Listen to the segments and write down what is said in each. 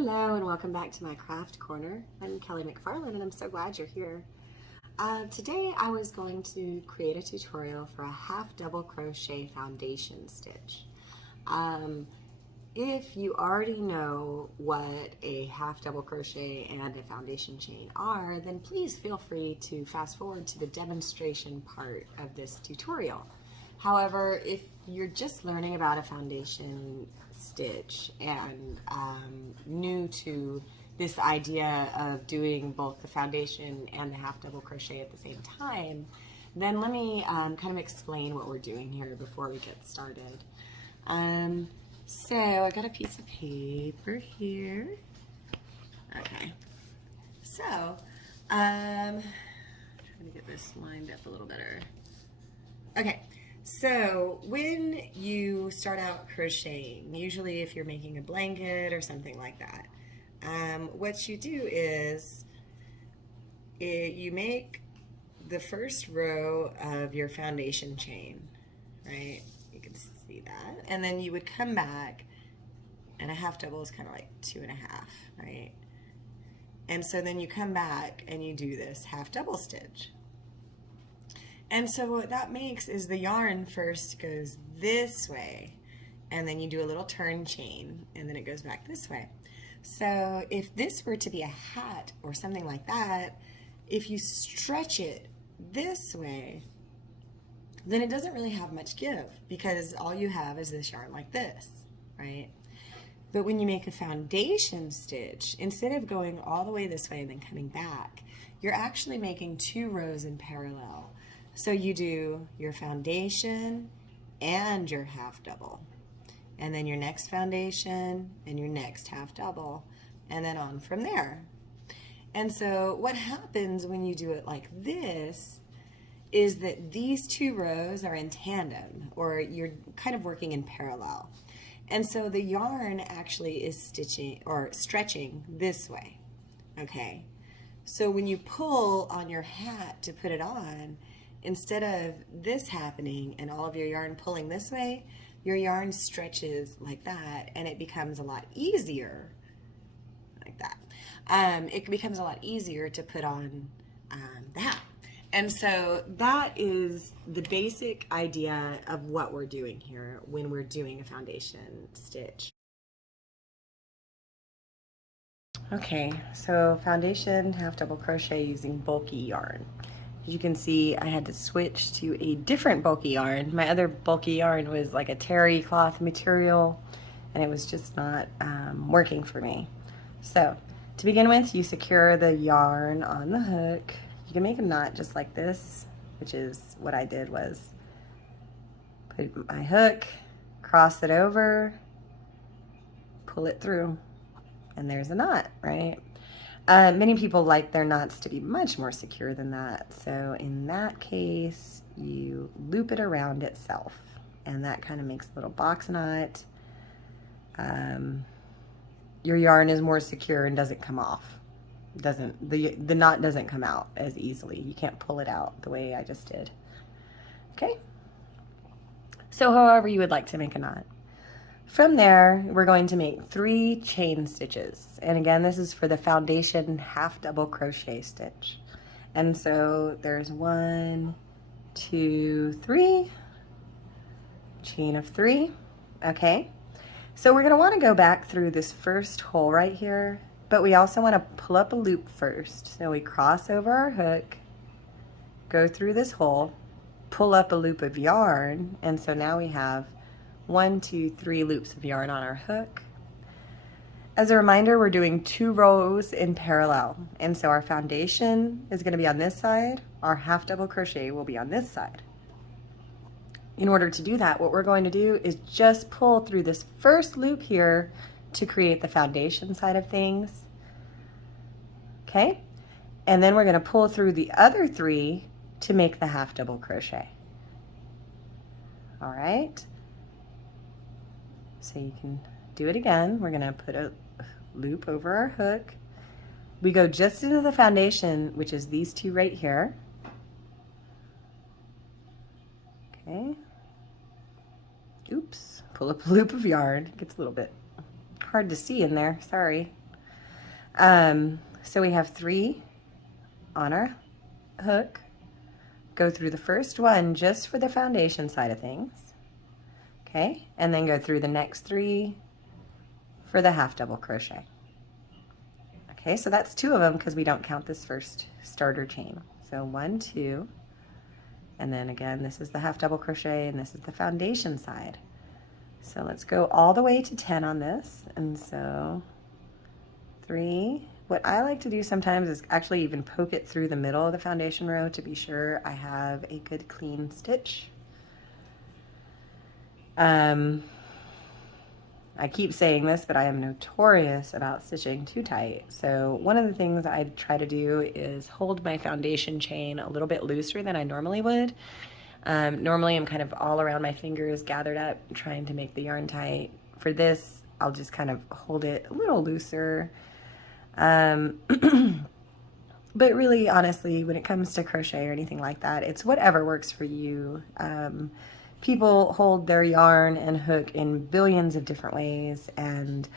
Hello and welcome back to my craft corner. I'm Kelly McFarland and I'm so glad you're here. Today I was going to create a tutorial for a half double crochet foundation stitch. If you already know what a half double crochet and a foundation chain are, then please feel free to fast forward to the demonstration part of this tutorial. However, if you're just learning about a foundation stitch and new to this idea of doing both the foundation and the half double crochet at the same time, then let me kind of explain what we're doing here before we get started. So I got a piece of paper here. Okay, so trying to get this lined up a little better. Okay. So when you start out crocheting, usually if you're making a blanket or something like that, what you do is you make the first row of your foundation chain, right? You can see that. And then you would come back, and a half double is kind of like 2.5, right? And so then you come back and you do this half double stitch. And so what that makes is the yarn first goes this way, and then you do a little turn chain, and then it goes back this way. So if this were to be a hat or something like that, if you stretch it this way, then it doesn't really have much give because all you have is this yarn like this, right? But when you make a foundation stitch, instead of going all the way this way and then coming back, you're actually making 2 rows in parallel. So you do your foundation and your half double, and then your next foundation and your next half double, and then on from there. And so what happens when you do it like this is that these 2 rows are in tandem, or you're kind of working in parallel. And so the yarn actually is stitching or stretching this way, okay? So when you pull on your hat to put it on, instead of this happening and all of your yarn pulling this way, your yarn stretches like that, and it becomes a lot easier, like that. It becomes a lot easier to put on the hat. And so that is the basic idea of what we're doing here when we're doing a foundation stitch. Okay, so foundation half double crochet using bulky yarn. As you can see, I had to switch to a different bulky yarn. My other bulky yarn was like a terry cloth material, and it was just not working for me. So to begin with, you secure the yarn on the hook. You can make a knot just like this, which is what I did, was put my hook, cross it over, pull it through, and there's a knot, right? Many people like their knots to be much more secure than that. So in that case, you loop it around itself, and that kind of makes a little box knot. Your yarn is more secure and doesn't come off. The knot doesn't come out as easily. You can't pull it out the way I just did. Okay? So however you would like to make a knot. From there, we're going to make 3 chain stitches. And again, this is for the foundation half double crochet stitch. And so there's 1, 2, 3, chain of 3, okay? So we're gonna wanna go back through this first hole right here, but we also wanna pull up a loop first. So we cross over our hook, go through this hole, pull up a loop of yarn, and so now we have 1, 2, 3 loops of yarn on our hook. As a reminder, we're doing 2 rows in parallel, and so our foundation is going to be on this side, our half double crochet will be on this side. In order to do that, what we're going to do is just pull through this first loop here to create the foundation side of things, okay? And then we're going to pull through the other 3 to make the half double crochet. All right? So you can do it again. We're gonna put a loop over our hook. We go just into the foundation, which is these 2 right here. Okay. Oops, pull up a loop of yarn. It gets a little bit hard to see in there, sorry. So we have 3 on our hook. Go through the first one just for the foundation side of things. Okay, and then go through the next 3 for the half double crochet. Okay, so that's 2 of them because we don't count this first starter chain. So 1, 2, and then again, this is the half double crochet and this is the foundation side. So let's go all the way to 10 on this. And so 3. What I like to do sometimes is actually even poke it through the middle of the foundation row to be sure I have a good clean stitch. I keep saying this, but I am notorious about stitching too tight. So one of the things I try to do is hold my foundation chain a little bit looser than I normally would. Normally I'm kind of all around my fingers gathered up trying to make the yarn tight. For this, I'll just kind of hold it a little looser. But really, honestly, when it comes to crochet or anything like that, it's whatever works for you. People hold their yarn and hook in billions of different ways, and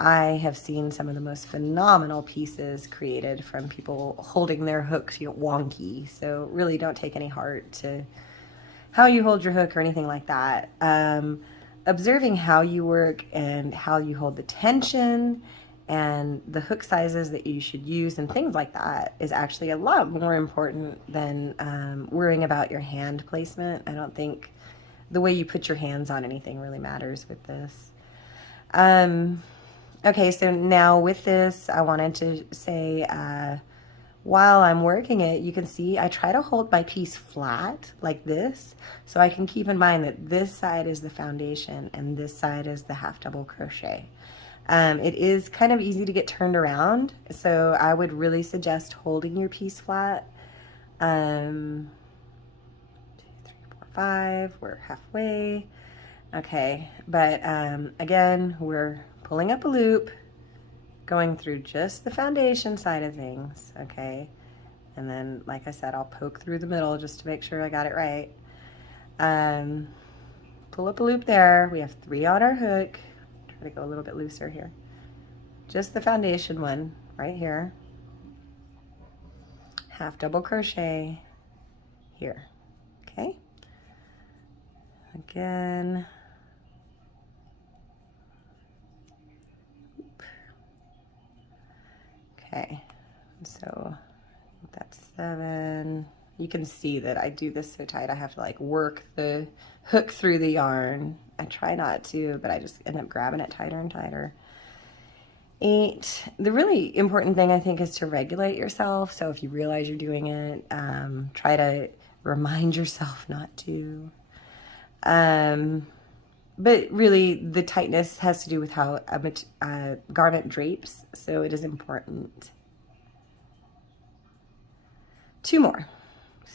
I have seen some of the most phenomenal pieces created from people holding their hooks wonky. So really don't take any heart to how you hold your hook or anything like that. Observing how you work and how you hold the tension and the hook sizes that you should use and things like that is actually a lot more important than worrying about your hand placement. I don't think the way you put your hands on anything really matters with this. Okay, so now with this, I wanted to say, while I'm working it, you can see I try to hold my piece flat like this, so I can keep in mind that this side is the foundation and this side is the half double crochet. It is kind of easy to get turned around, so I would really suggest holding your piece flat. 2, 3, 4, 5, we're halfway. Okay, but again, we're pulling up a loop, going through just the foundation side of things, okay? And then, like I said, I'll poke through the middle just to make sure I got it right. Pull up a loop there. We have 3 on our hook. Try to go a little bit looser here. Just the foundation one right here. Half double crochet here, okay? Again. Okay, so that's 7. You can see that I do this so tight I have to like work the hook through the yarn. I try not to, but I just end up grabbing it tighter and tighter. 8. The really important thing I think is to regulate yourself. So if you realize you're doing it, try to remind yourself not to. But really, the tightness has to do with how a garment drapes, so it is important. 2 more.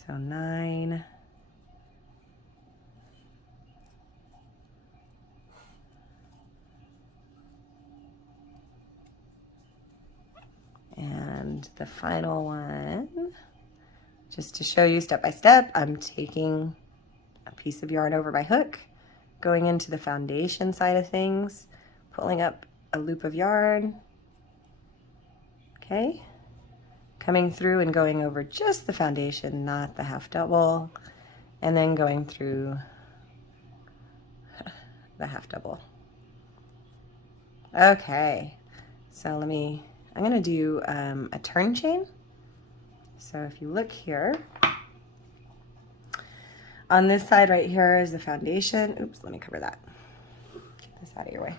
So 9. And the final one, just to show you step by step, I'm taking a piece of yarn over my hook, going into the foundation side of things, pulling up a loop of yarn, okay, coming through and going over just the foundation, not the half double, and then going through the half double. Okay, so I'm gonna do a turn chain. So if you look here, on this side right here is the foundation. Oops, let me cover that. Get this out of your way.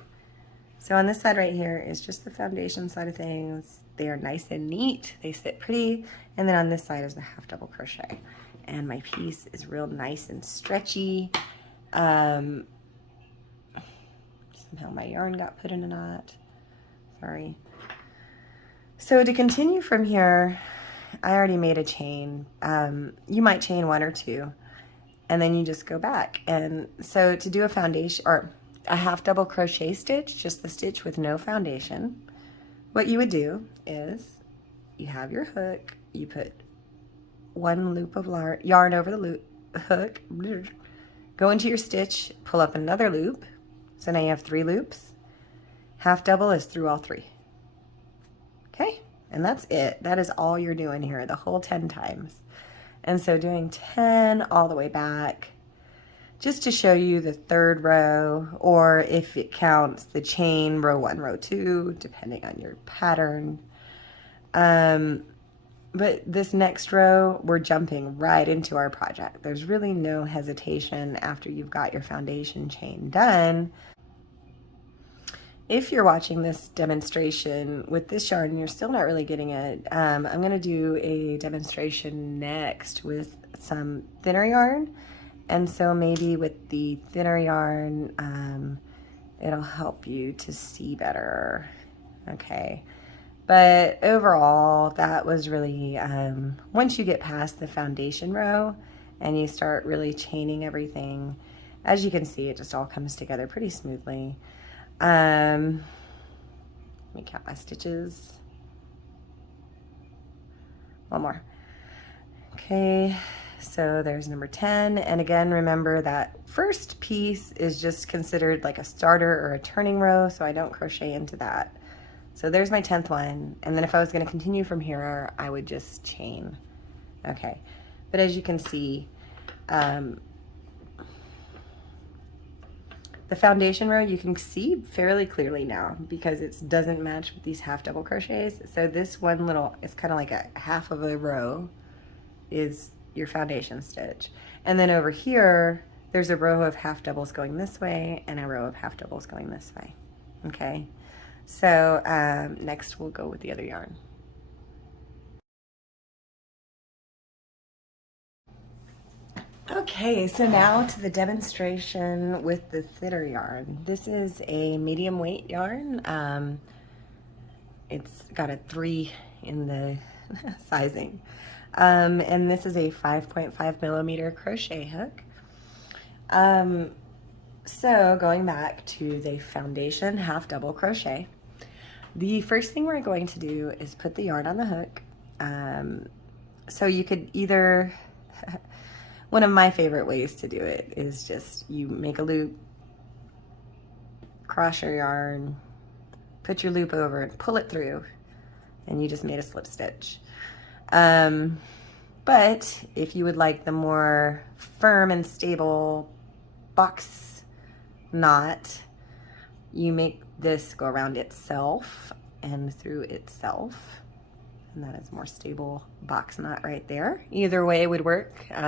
So on this side right here is just the foundation side of things. They are nice and neat. They sit pretty. And then on this side is the half double crochet. And my piece is real nice and stretchy. Somehow my yarn got put in a knot. Sorry. So to continue from here, I already made a chain. You might chain 1 or 2. And then you just go back. And so to do a foundation or a half double crochet stitch, just the stitch with no foundation, what you would do is you have your hook, you put 1 loop of yarn over the hook, go into your stitch, pull up another loop. So now you have 3 loops. Half double is through all 3. Okay? And that's it. That is all you're doing here, the whole 10 times. And so doing 10 all the way back, just to show you the third row, or if it counts the chain, row 1, row 2, depending on your pattern. But this next row, we're jumping right into our project. There's really no hesitation after you've got your foundation chain done. If you're watching this demonstration with this yarn and you're still not really getting it, I'm going to do a demonstration next with some thinner yarn. And so maybe with the thinner yarn, it'll help you to see better. Okay. But overall, that was really, once you get past the foundation row and you start really chaining everything, as you can see, it just all comes together pretty smoothly. Let me count my stitches. One more. Okay, so there's number 10. And again, remember that first piece is just considered like a starter or a turning row, so I don't crochet into that. So there's my 10th one, and then if I was going to continue from here, I would just chain. Okay, but as you can see, the foundation row you can see fairly clearly now because it doesn't match with these half double crochets. So this one little, it's kind of like a half of a row is your foundation stitch. And then over here, there's a row of half doubles going this way and a row of half doubles going this way. Okay. So next we'll go with the other yarn. Okay, so now to the demonstration with the thinner yarn. This is a medium weight yarn. It's got a 3 in the sizing. And this is a 5.5 millimeter crochet hook. So going back to the foundation half double crochet, the first thing we're going to do is put the yarn on the hook. So you could either, one of my favorite ways to do it is just you make a loop, cross your yarn, put your loop over and pull it through, and you just made a slip stitch. But if you would like the more firm and stable box knot, you make this go around itself and through itself, and that is more stable box knot right there. Either way would work. It's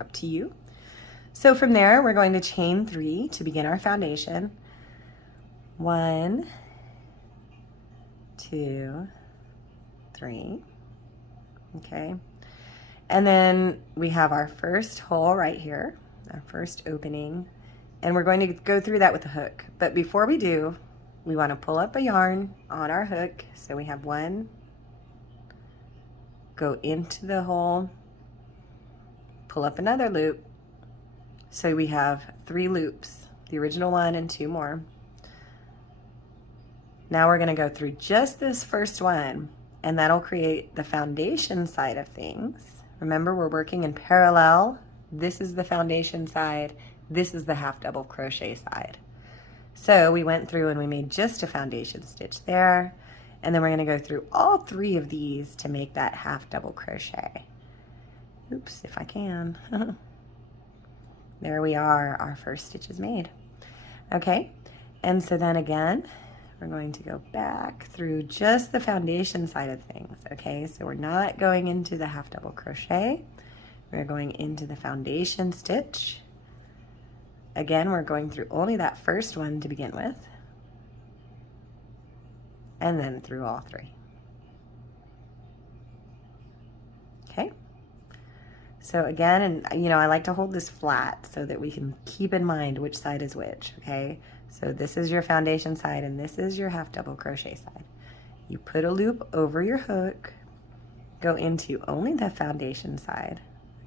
up to you. So from there, we're going to chain 3 to begin our foundation. 1, 2, 3. Okay, and then we have our first hole right here, our first opening, and we're going to go through that with the hook. But before we do, we want to pull up a yarn on our hook. So we have 1, go into the hole, pull up another loop. So we have 3 loops, the original 1 and 2 more. Now we're going to go through just this first one, and that'll create the foundation side of things. Remember, we're working in parallel. This is the foundation side. This is the half double crochet side. So we went through and we made just a foundation stitch there. And then we're going to go through all 3 of these to make that half double crochet. Oops, if I can. There we are. Our first stitch is made. Okay. And so then again, we're going to go back through just the foundation side of things. Okay, so we're not going into the half double crochet. We're going into the foundation stitch. Again, we're going through only that first one to begin with, and then through all 3. Okay, so again, and you know, I like to hold this flat so that we can keep in mind which side is which. Okay, so this is your foundation side and this is your half double crochet side. You put a loop over your hook, go into only the foundation side.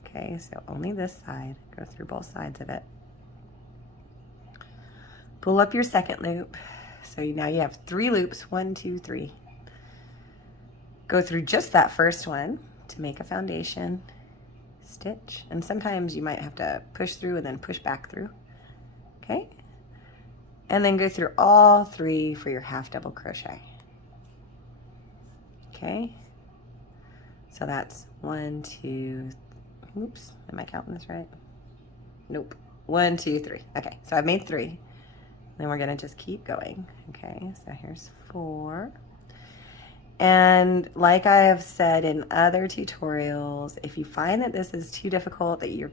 Okay, so only this side, go through both sides of it. Pull up your second loop. So now you have 3 loops, 1, 2, 3. Go through just that first one to make a foundation stitch. And sometimes you might have to push through and then push back through. Okay. And then go through all 3 for your half double crochet. Okay, so that's 1, 2, oops, am I counting this right? Nope. 1, 2, 3. Okay, so I've made 3. Then we're gonna just keep going. Okay, so here's 4. And like I have said in other tutorials, if you find that this is too difficult, that your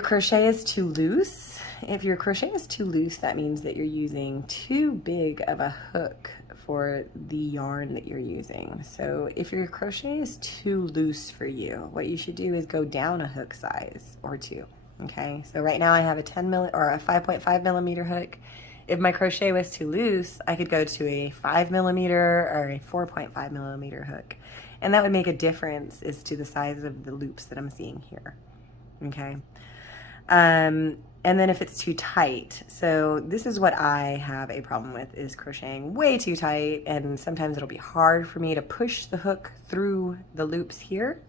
crochet is too loose, if your crochet is too loose, that means that you're using too big of a hook for the yarn that you're using. So if your crochet is too loose for you, what you should do is go down a hook size or 2. Okay, so right now I have a 5.5 millimeter hook. If my crochet was too loose, I could go to a 5 millimeter or a 4.5 millimeter hook, and that would make a difference as to the size of the loops that I'm seeing here. Okay, and then if it's too tight, so this is what I have a problem with, is crocheting way too tight, and sometimes it'll be hard for me to push the hook through the loops here.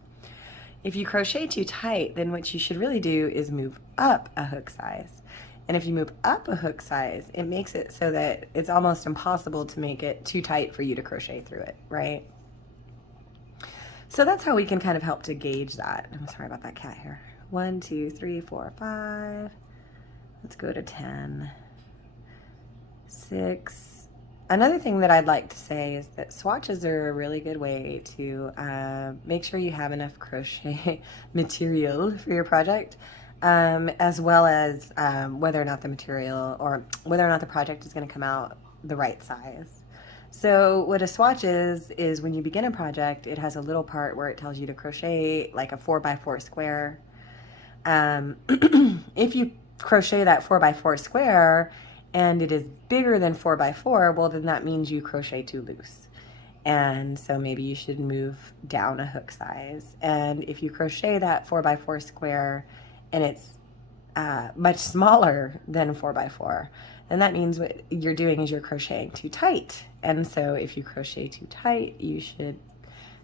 If you crochet too tight, then what you should really do is move up a hook size. And if you move up a hook size, it makes it so that it's almost impossible to make it too tight for you to crochet through it, right? So that's how we can kind of help to gauge that. I'm sorry about that cat here. 1, 2, 3, 4, 5. Let's go to 10. 6. Another thing that I'd like to say is that swatches are a really good way to make sure you have enough crochet material for your project, as well as whether or not the material or whether or not the project is going to come out the right size. So what a swatch is when you begin a project, it has a little part where it tells you to crochet like a 4x4 square. If you crochet that 4x4 square and it is bigger than 4x4, well, then that means you crochet too loose. And so maybe you should move down a hook size. And if you crochet that 4x4 square and it's much smaller than 4x4, then that means what you're doing is you're crocheting too tight. And so if you crochet too tight, you should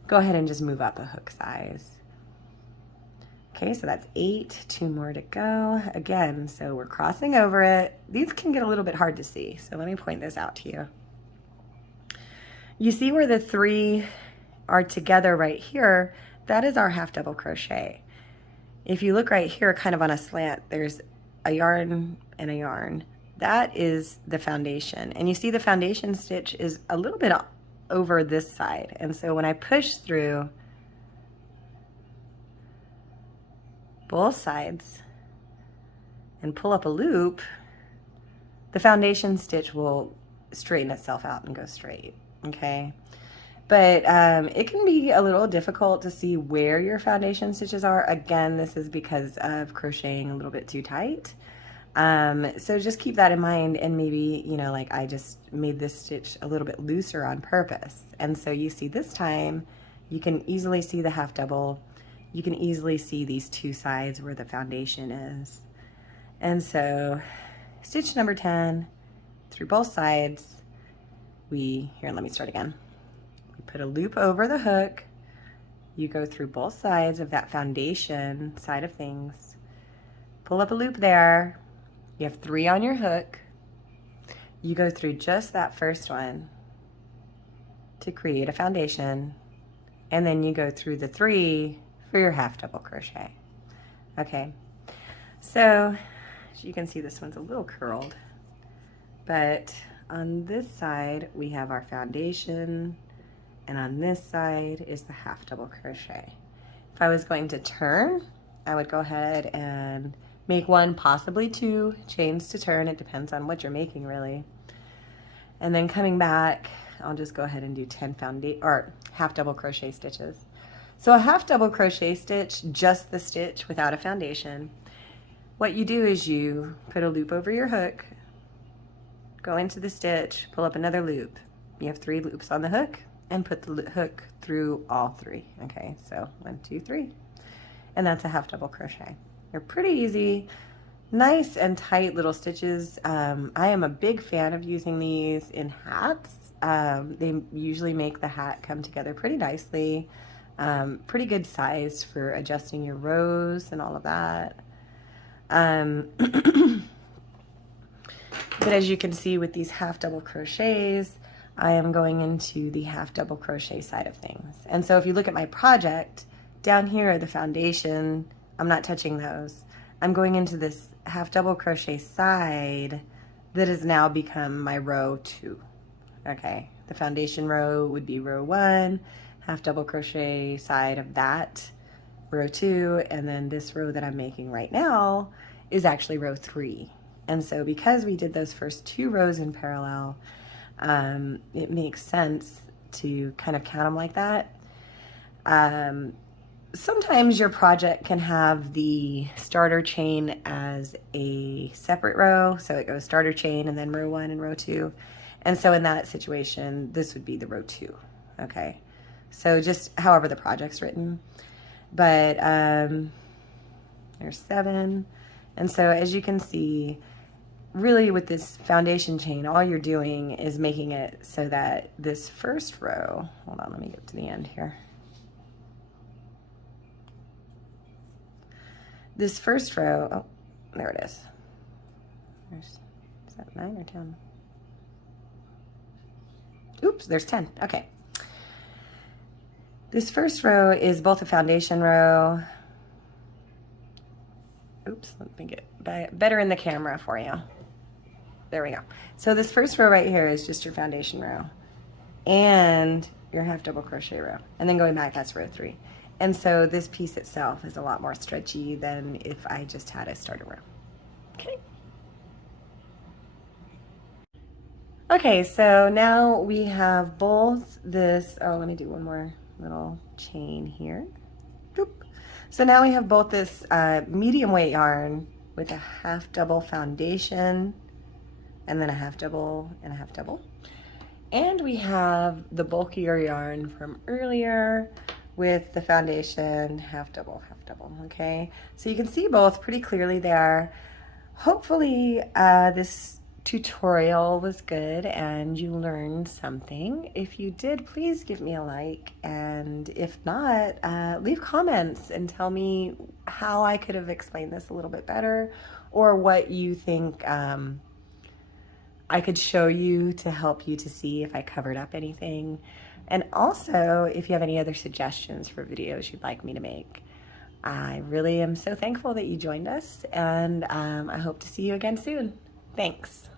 go ahead and just move up a hook size. Okay, so that's 8, 2 more to go. Again, so we're crossing over it. These can get a little bit hard to see, so let me point this out to you. You see where the 3 are together right here? That is our half double crochet. If you look right here, kind of on a slant, there's a yarn and a yarn. That is the foundation. And you see the foundation stitch is a little bit over this side. And so when I push through both sides and pull up a loop, the foundation stitch will straighten itself out and go straight, okay? But it can be a little difficult to see where your foundation stitches are. Again, this is because of crocheting a little bit too tight. So just keep that in mind, and maybe, you know, like I just made this stitch a little bit looser on purpose. And so you see this time, you can easily see the half double. You can easily see these 2 sides where the foundation is. And so stitch number 10 through both sides, here, let me start again. We put a loop over the hook. You go through both sides of that foundation side of things. Pull up a loop there. You have 3 on your hook. You go through just that first one to create a foundation. And then you go through the 3 for your half double crochet. Okay, so as you can see, this one's a little curled, but on this side we have our foundation, and on this side is the half double crochet. If I was going to turn, I would go ahead and make 1, possibly 2 chains to turn. It depends on what you're making, really. And then coming back, I'll just go ahead and do 10 half double crochet stitches. So a half double crochet stitch, just the stitch without a foundation. What you do is you put a loop over your hook, go into the stitch, pull up another loop. You have 3 loops on the hook, and put the hook through all 3. Okay, so 1, 2, 3. And that's a half double crochet. They're pretty easy, nice and tight little stitches. I am a big fan of using these in hats. They usually make the hat come together pretty nicely. Pretty good size for adjusting your rows and all of that. But as you can see with these half double crochets, I am going into the half double crochet side of things. And so if you look at my project, down here, the foundation, I'm not touching those. I'm going into this half double crochet side that has now become my row 2. Okay, the foundation row would be row 1, half double crochet side of that, row 2, and then this row that I'm making right now is actually row 3. And so because we did those first 2 rows in parallel, it makes sense to kind of count them like that. Sometimes your project can have the starter chain as a separate row, so it goes starter chain and then row 1 and row 2. And so in that situation, this would be the row 2, okay? So just however the project's written. But there's 7. And so as you can see, really with this foundation chain, all you're doing is making it so that this first row, hold on, let me get to the end here. This first row, oh, there it is. Is that 9 or 10? Oops, there's 10, okay. This first row is both a foundation row. Oops, let me get better in the camera for you. There we go. So this first row right here is just your foundation row and your half double crochet row. And then going back, that's row 3. And so this piece itself is a lot more stretchy than if I just had a starter row. Okay. Okay, so now we have both this, oh, let me do one more little chain here. Boop. So now we have both this medium weight yarn with a half double foundation and then a half double and a half double. And we have the bulkier yarn from earlier with the foundation, half double, okay? So you can see both pretty clearly there. Hopefully this tutorial was good and you learned something. If you did, please give me a like, and if not, leave comments and tell me how I could have explained this a little bit better, or what you think I could show you to help you to see if I covered up anything. And also, if you have any other suggestions for videos you'd like me to make. I really am so thankful that you joined us, and I hope to see you again soon. Thanks.